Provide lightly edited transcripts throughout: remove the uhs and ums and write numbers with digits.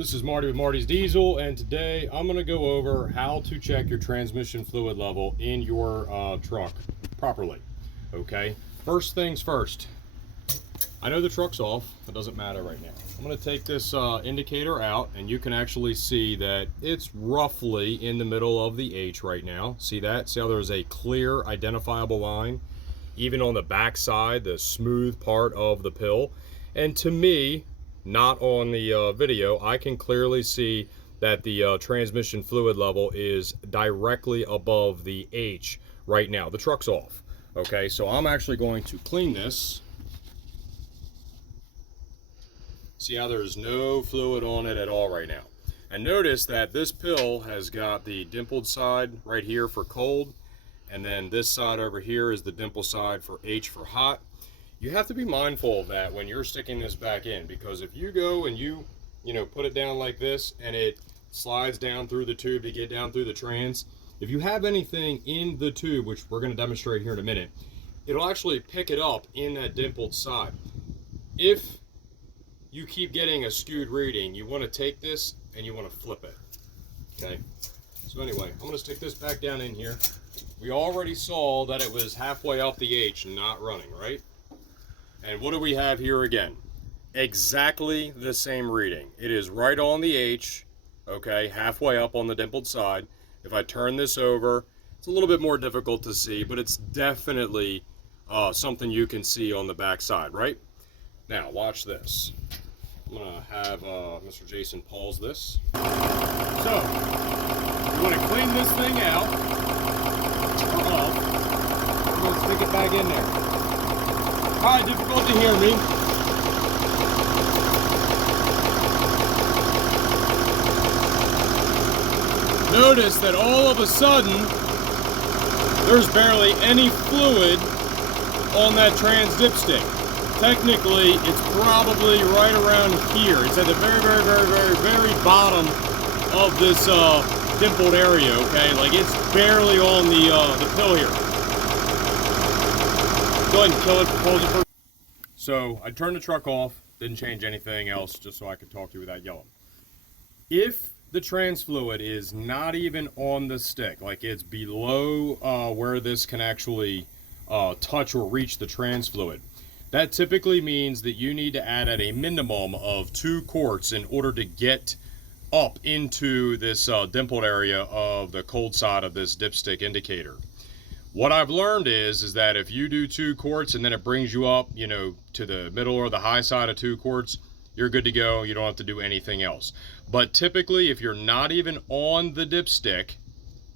This is Marty with Marty's Diesel, and today I'm going to go over how to check your transmission fluid level in your truck properly. Okay, first things first. I know the truck's off, it doesn't matter right now. I'm going to take this indicator out, and you can actually see that it's roughly in the middle of the H right now. See that? See how there's a clear identifiable line? Even on the back side, the smooth part of the pill. And to me, not on the video, I can clearly see that the transmission fluid level is directly above the H right now. The truck's off. Okay, so I'm actually going to clean this. See how there's no fluid on it at all right now. And notice that this pill has got the dimpled side right here for cold, and then this side over here is the dimple side for H for hot. You have to be mindful of that when you're sticking this back in, because if you go and you put it down like this and it slides down through the tube to get down through the trans, if you have anything in the tube, which we're going to demonstrate here in a minute, it'll actually pick it up in that dimpled side. If you keep getting a skewed reading, you want to take this and you want to flip it. Okay, so anyway, I'm going to stick this back down in here. We already saw that it was halfway up the H and not running, right? And what do we have here again? Exactly the same reading. It is right on the H, okay, halfway up on the dimpled side. If I turn this over, it's a little bit more difficult to see, but it's definitely something you can see on the back side, right? Now, watch this. I'm gonna have Mr. Jason pause this. So, you wanna clean this thing out, or up. We're gonna stick it back in there. Alright, difficult to hear me. Notice that all of a sudden, there's barely any fluid on that trans dipstick. Technically, it's probably right around here. It's at the very bottom of this dimpled area, okay? Like, it's barely on the pill here. Go ahead and kill it, close it first. So I turned the truck off, didn't change anything else, just so I could talk to you without yelling. If the trans fluid is not even on the stick, like it's below where this can actually touch or reach the trans fluid, that typically means that you need to add at a minimum of 2 quarts in order to get up into this dimpled area of the cold side of this dipstick indicator. What I've learned is that if you do 2 quarts and then it brings you up, to the middle or the high side of 2 quarts, you're good to go. You don't have to do anything else. But typically, if you're not even on the dipstick,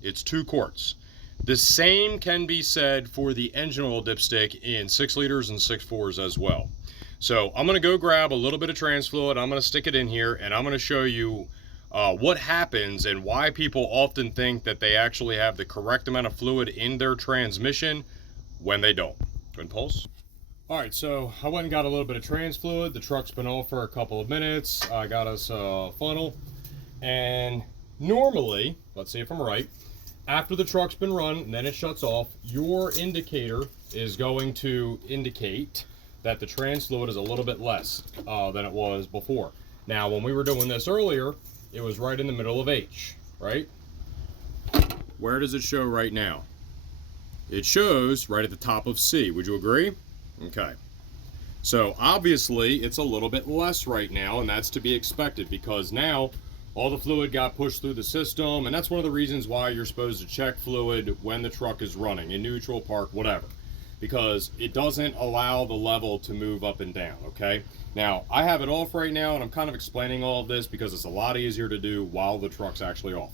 it's 2 quarts. The same can be said for the engine oil dipstick in 6 liters and 6.4s as well. So I'm going to go grab a little bit of trans fluid. I'm going to stick it in here, and I'm going to show you what happens and why people often think that they actually have the correct amount of fluid in their transmission when they don't. Go ahead and pulse. All right, so I went and got a little bit of trans fluid. The truck's been off for a couple of minutes. I got us a funnel, and normally, let's see if I'm right, after the truck's been run and then it shuts off, your indicator is going to indicate that the trans fluid is a little bit less than it was before. Now, when we were doing this earlier, it was right in the middle of H, right? Where does it show right now? It shows right at the top of C. Would you agree? Okay. So obviously it's a little bit less right now, and that's to be expected because now all the fluid got pushed through the system, and that's one of the reasons why you're supposed to check fluid when the truck is running, in neutral, park, whatever, because it doesn't allow the level to move up and down, okay? Now, I have it off right now, and I'm kind of explaining all of this because it's a lot easier to do while the truck's actually off.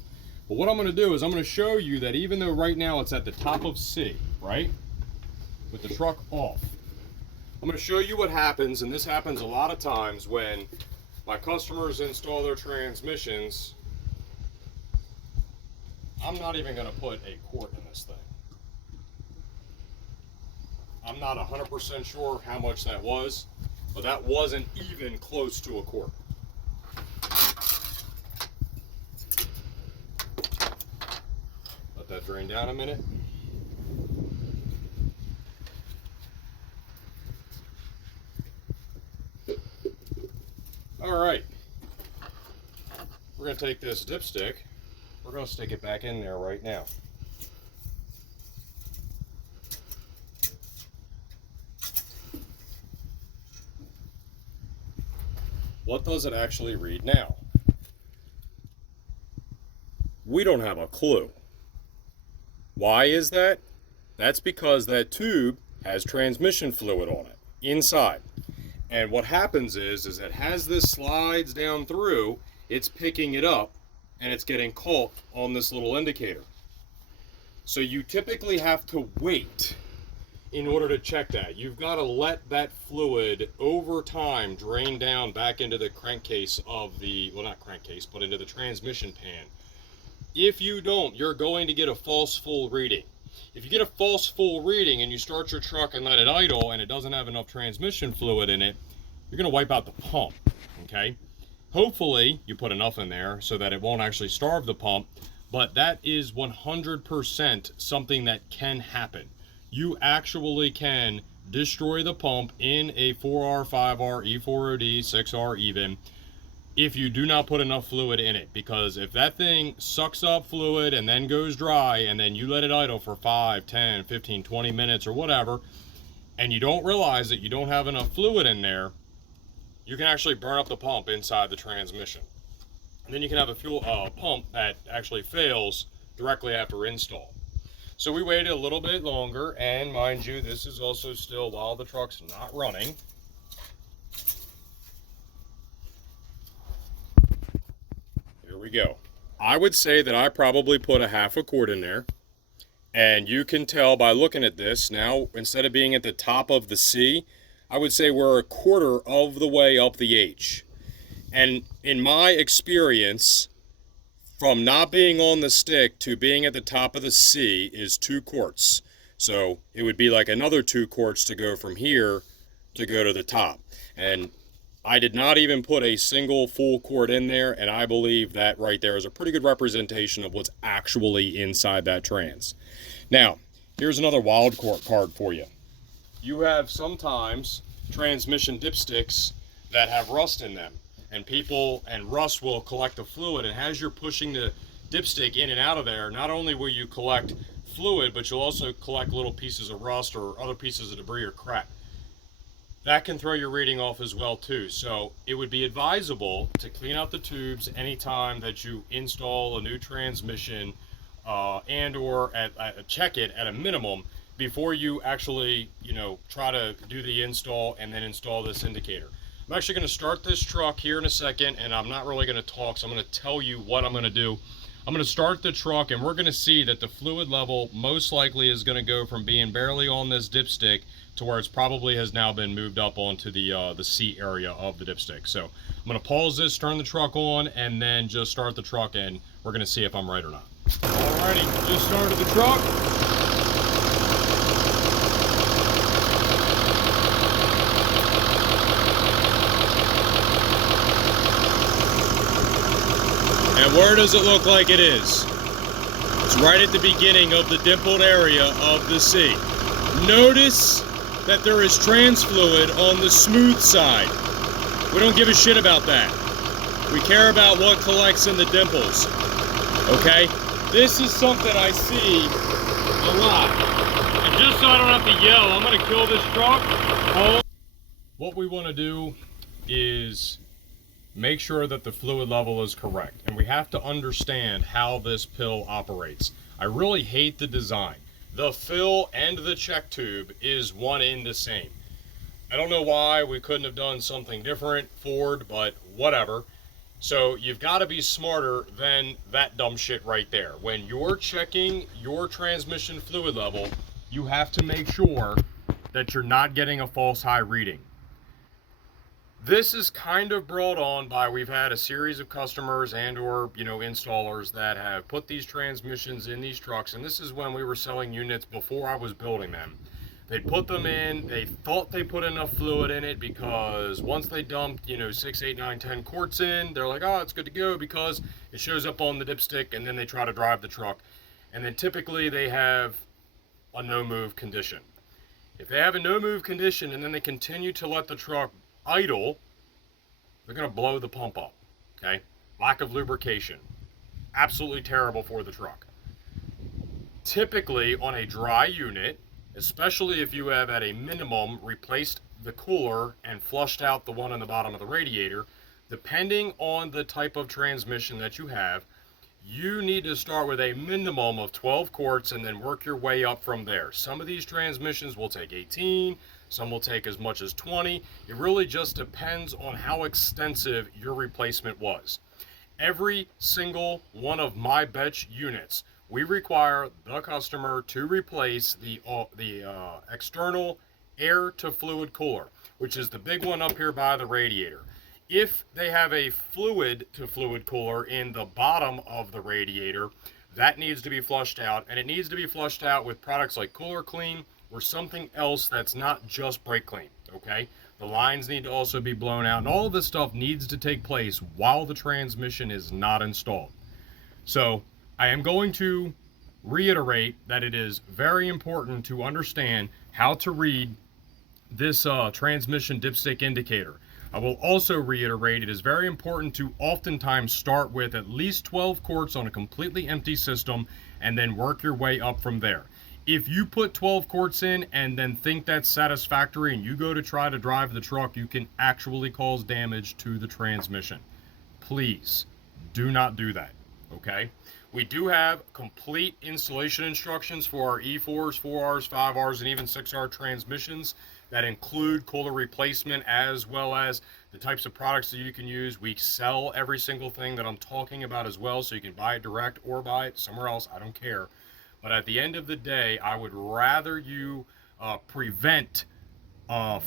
But what I'm going to do is I'm going to show you that even though right now it's at the top of C, right, with the truck off, I'm going to show you what happens, and this happens a lot of times when my customers install their transmissions. I'm not even going to put a quart in this thing. I'm not 100% sure how much that was, but that wasn't even close to a quart. Let that drain down a minute. All right. we're going to take this dipstick, we're going to stick it back in there right now. What does it actually read now? We don't have a clue. Why is that? That's because that tube has transmission fluid on it inside. And what happens is it as this slides down through, it's picking it up and it's getting caught on this little indicator. So you typically have to wait in order to check that. You've got to let that fluid over time drain down back into the crankcase of the, well, not crankcase, but into the transmission pan. If you don't, you're going to get a false full reading. If you get a false full reading and you start your truck and let it idle and it doesn't have enough transmission fluid in it, you're going to wipe out the pump, okay? Hopefully you put enough in there so that it won't actually starve the pump, but that is 100% something that can happen. You actually can destroy the pump in a 4R, 5R, E4OD, 6R even, if you do not put enough fluid in it. Because if that thing sucks up fluid and then goes dry, and then you let it idle for 5, 10, 15, 20 minutes or whatever, and you don't realize that you don't have enough fluid in there, you can actually burn up the pump inside the transmission. And then you can have a fuel pump that actually fails directly after install. So we waited a little bit longer, and mind you, this is also still while the truck's not running. Here we go. I would say that I probably put a half a quart in there, and you can tell by looking at this now, instead of being at the top of the C, I would say we're a quarter of the way up the H. And in my experience, from not being on the stick to being at the top of the C is 2 quarts. So it would be like another 2 quarts to go from here to go to the top. And I did not even put a single full quart in there, and I believe that right there is a pretty good representation of what's actually inside that trans. Now, here's another wild card for you. You have sometimes transmission dipsticks that have rust in them. And rust will collect the fluid, and as you're pushing the dipstick in and out of there, not only will you collect fluid, but you'll also collect little pieces of rust or other pieces of debris or crap. That can throw your reading off as well too. So it would be advisable to clean out the tubes anytime that you install a new transmission and or check it at a minimum before you actually, try to do the install and then install this indicator. I'm actually going to start this truck here in a second, and I'm not really going to talk, so I'm going to tell you what I'm going to do. I'm going to start the truck, and we're going to see that the fluid level most likely is going to go from being barely on this dipstick to where it's probably has now been moved up onto the seat area of the dipstick. So I'm going to pause this, turn the truck on, and then just start the truck, and we're going to see if I'm right or not. Alrighty, just started the truck. And where does it look like it is? It's right at the beginning of the dimpled area of the C. Notice that there is trans fluid on the smooth side. We don't give a shit about that. We care about what collects in the dimples. Okay? This is something I see a lot. And just so I don't have to yell, I'm gonna kill this truck. What we want to do is make sure that the fluid level is correct, and we have to understand how this pill operates. I really hate the design. The fill and the check tube is one in the same. I don't know why we couldn't have done something different, Ford, but whatever. So you've got to be smarter than that dumb shit right there. When you're checking your transmission fluid level, you have to make sure that you're not getting a false high reading. This is kind of brought on by, we've had a series of customers and or installers that have put these transmissions in these trucks, and this is when we were selling units before I was building them. They put them in, they thought they put enough fluid in it because once they dumped 6, 8, 9, 10 quarts in, they're like, oh, it's good to go because it shows up on the dipstick, and then they try to drive the truck, and then typically they have a no move condition. If they have a no move condition and then they continue to let the truck idle, they're going to blow the pump up, okay? lack of lubrication. Absolutely terrible for the truck. Typically on a dry unit, especially if you have at a minimum replaced the cooler and flushed out the one on the bottom of the radiator, depending on the type of transmission that you have, you need to start with a minimum of 12 quarts and then work your way up from there. Some of these transmissions will take 18, some will take as much as 20. It really just depends on how extensive your replacement was. Every single one of my bench units, we require the customer to replace the external air to fluid cooler, which is the big one up here by the radiator. If they have a fluid to fluid cooler in the bottom of the radiator, that needs to be flushed out, and it needs to be flushed out with products like Cooler Clean or something else that's not just brake clean, okay? The lines need to also be blown out, and all of this stuff needs to take place while the transmission is not installed. So I am going to reiterate that it is very important to understand how to read this transmission dipstick indicator. I will also reiterate it is very important to oftentimes start with at least 12 quarts on a completely empty system and then work your way up from there. If you put 12 quarts in and then think that's satisfactory and you go to try to drive the truck, you can actually cause damage to the transmission. Please do not do that, okay? We do have complete installation instructions for our E4s, 4Rs, 5Rs, and even 6R transmissions that include cooler replacement as well as the types of products that you can use. We sell every single thing that I'm talking about as well, so you can buy it direct or buy it somewhere else. I don't care. But at the end of the day, I would rather you prevent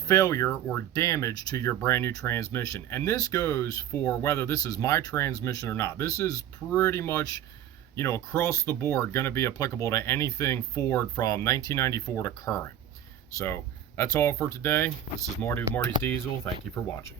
failure or damage to your brand new transmission. And this goes for whether this is my transmission or not. This is pretty much, you know, across the board going to be applicable to anything Ford from 1994 to current. So that's all for today. This is Marty with Marty's Diesel. Thank you for watching.